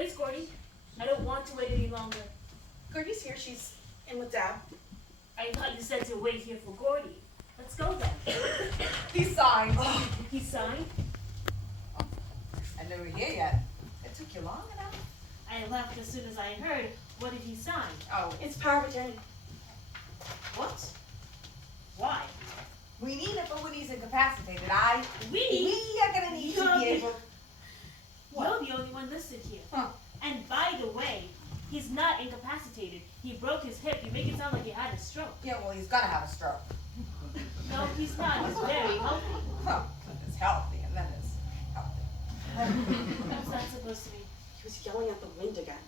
Where's Gordy? I don't want to wait any longer. Gordy's here. She's in with Dad. I thought you said to wait here for Gordy. Let's go then. He signed. Oh, he signed? I know we're here yet. It took you long enough. I left as soon as I heard. What did he sign? Oh, It's power of attorney. What? Why? we need it for when he's incapacitated. We are gonna need to be able. You're the only one listed here. Huh. And by the way, he's not incapacitated. He broke his hip. You make it sound like he had a stroke. Yeah, well, he's gonna have a stroke. No, he's not. He's very healthy. Huh. It's healthy, and then it's healthy. What's that supposed to mean? He was yelling at the wind again.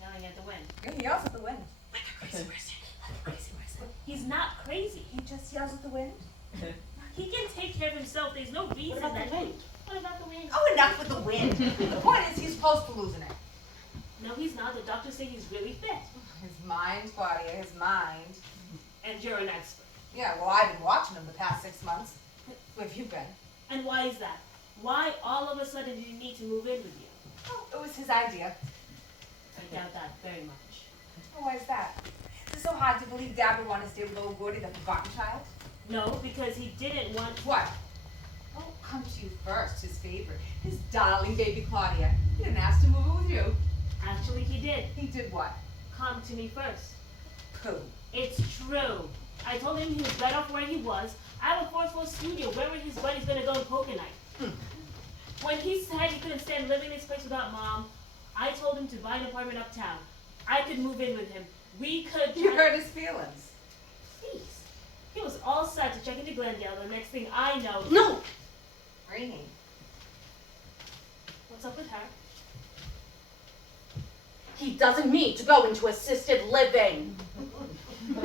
Yelling at the wind. Yeah, he yells at the wind. Like a crazy person. Like a crazy person. He's not crazy. He just yells at the wind. He can take care of himself. There's no reason What about that. the wind? What about the wind? Oh, enough with the wind. The point is, he's close to losing it. No, he's not. The doctors say he's really fit. His mind, Claudia, his mind. And you're an expert. Yeah, well, I've been watching him the past 6 months. Who have you been? And why is that? Why all of a sudden do you need to move in with you? Oh, it was his idea. I doubt that very much. Oh, why is that? Is it so hard to believe Dad would want to stay with old Gordy, the forgotten child? No, because he didn't want. What? Oh, come to you first, his favorite. His darling baby Claudia. He didn't ask to move in with you. Actually, he did. He did what? Come to me first. Pooh. It's true. I told him he was better off where he was. I have a fourth-floor studio. Where were his buddies going to go and poke a night? When he said he couldn't stand living in this place without Mom, I told him to buy an apartment uptown. I could move in with him. We could. You hurt his feelings. Please. He was all set to check into Glendale. The next thing I know. No! Rainy. What's up with her? He doesn't need to go into assisted living. I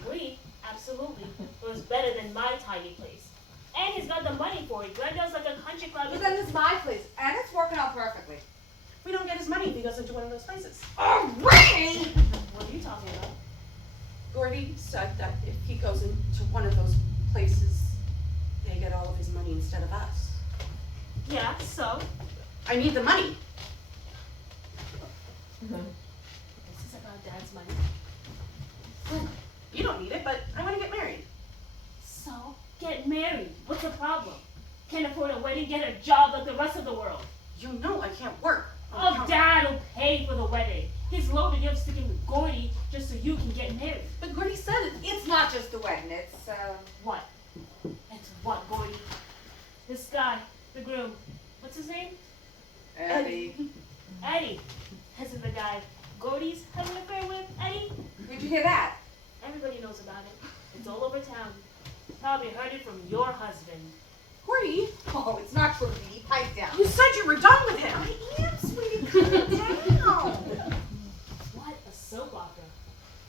agree. Absolutely. It was better than my tiny place. And he's got the money for it. Glendale's like a country club. But then it's my place, and it's working out perfectly. We don't get his money if he goes into one of those places. Oh, Rainy! What are you talking about? Gordy said that if he goes into one of those places, they get all of his money instead of us. Yeah, so? I need the money. This is about Dad's money. You don't need it, but I want to get married. So, get married. What's the problem? Can't afford a wedding, get a job like the rest of the world. You know I can't work. Oh, Dad will pay for the wedding. He's loaded you up sticking with Gordy just so you can get married. But Gordy said it. It's not just the wedding, it's, What? It's what, Gordy? This guy, the groom, what's his name? Eddie. Eddie. This is the guy Gordy's having an affair with, Eddie. Where'd you hear that? Everybody knows about it. It's all over town. Probably heard it from your husband. Gordy, Oh, it's not true, Dee. Pipe down. you said you were done with him. I am, sweetie. Calm down. What a soap opera.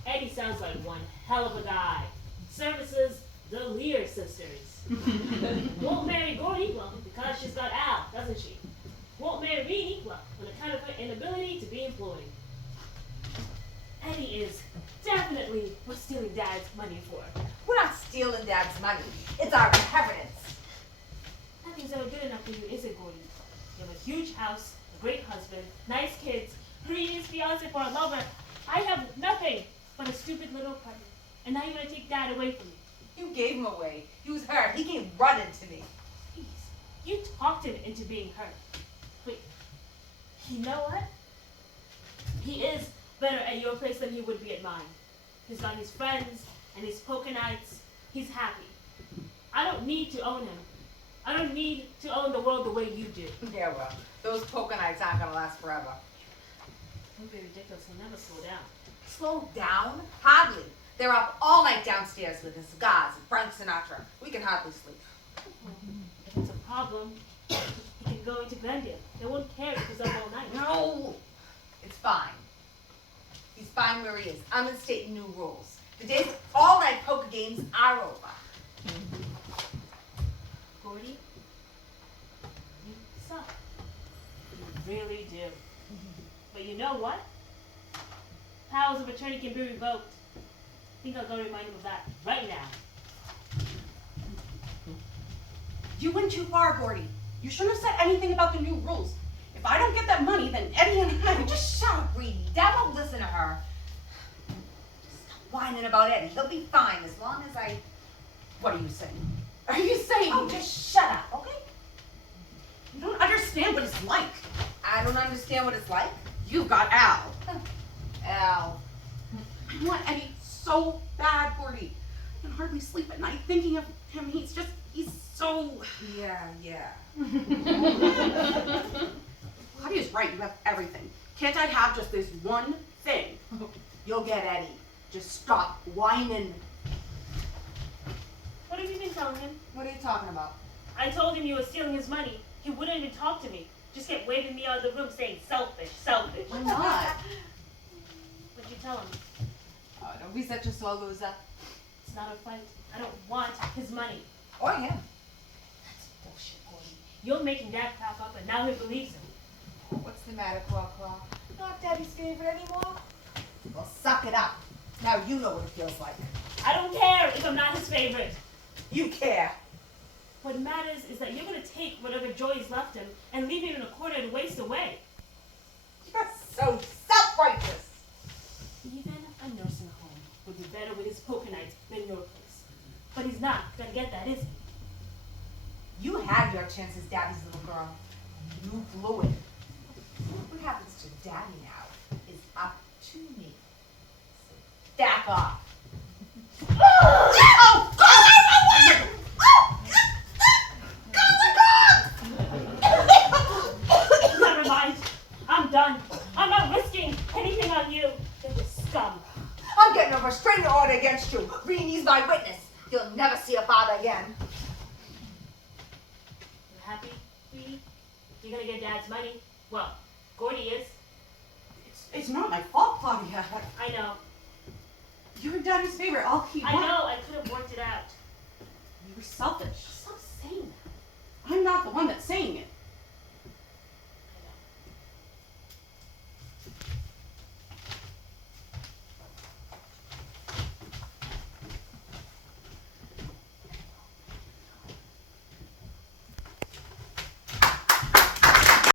Eddie sounds like one hell of a guy. Services the Lear sisters. Won't marry Gordy, well, because she's got Al, doesn't she? Won't marry Reedy, well, on account of her inability to be employed. Eddie is definitely what's stealing Dad's money for. We're not stealing Dad's money. It's our inheritance. Nothing's ever good enough for you, is it, Gordy? You have a huge house, a great husband, nice kids, Reedy's fiance for a lover. I have nothing but a stupid little apartment. And now you're going to take Dad away from me. You gave him away. He was hurt. He came running to me. Please. You talked him into being hurt. Wait. You know what? He is better at your place than he would be at mine. He's got his friends and his poker nights. He's happy. I don't need to own him. I don't need to own the world the way you do. Yeah, well, those poker nights aren't gonna last forever. Don't be ridiculous. He'll never slow down. Slow down? Hardly. They're up all night downstairs with the cigars and Frank Sinatra. We can hardly sleep. If it's a problem, he can go into Glendale. They won't care if he's up all night. No! It's fine. He's fine where he is. I'm instating new rules. The days of all-night poker games are over. Gordy, you suck. You really do. But you know what? Powers of attorney can be revoked. I think I'll go remind him of that right now. You went too far, Gordy. You shouldn't have said anything about the new rules. If I don't get that money, then Eddie and I Just shut up, Reedy. Dad won't listen to her. Just stop whining about Eddie. He'll be fine as long as I... What are you saying? Are you saying Oh, just shut up, okay? you don't understand what it's like? I don't understand what it's like. You've got Al. Al. I want Eddie so bad, Gordy. I can hardly sleep at night thinking of him. He's so... Yeah. Claudia's right, you have everything. Can't I have just this one thing? You'll get Eddie. Just stop whining. What have you been telling him? What are you talking about? I told him you were stealing his money. He wouldn't even talk to me. Just kept waving me out of the room saying selfish, selfish. Why not? What'd you tell him? Oh, don't be such a sore loser. It's not a fight. I don't want his money. Or him. That's bullshit, Gordy. You're making Dad crack up and now he believes him. What's the matter, Claw? Not Daddy's favorite anymore? Well, suck it up. Now you know what it feels like. I don't care if I'm not his favorite. You care. What matters is that you're going to take whatever joy is left him and leave it in a corner and waste away. You're so self-righteous. Even a nursing home would be better with his poker nights than your place. But he's not going to get that, is he? You had your chance as Daddy's little girl. You blew it. What happens to Daddy now is up to me. So back off. Oh, Never mind. I'm done. I'm not risking anything on you. You're just scum. I'm getting a restraining order against you. Reenie's my witness. You'll never see your father again. You happy, Reedy? You're going to get Dad's money? Well, Gordy is. It's not my fault, Claudia. I know. You're Daddy's favorite. All he I wants. know. I could have worked it out. You were selfish. Stop saying that. I'm not the one that's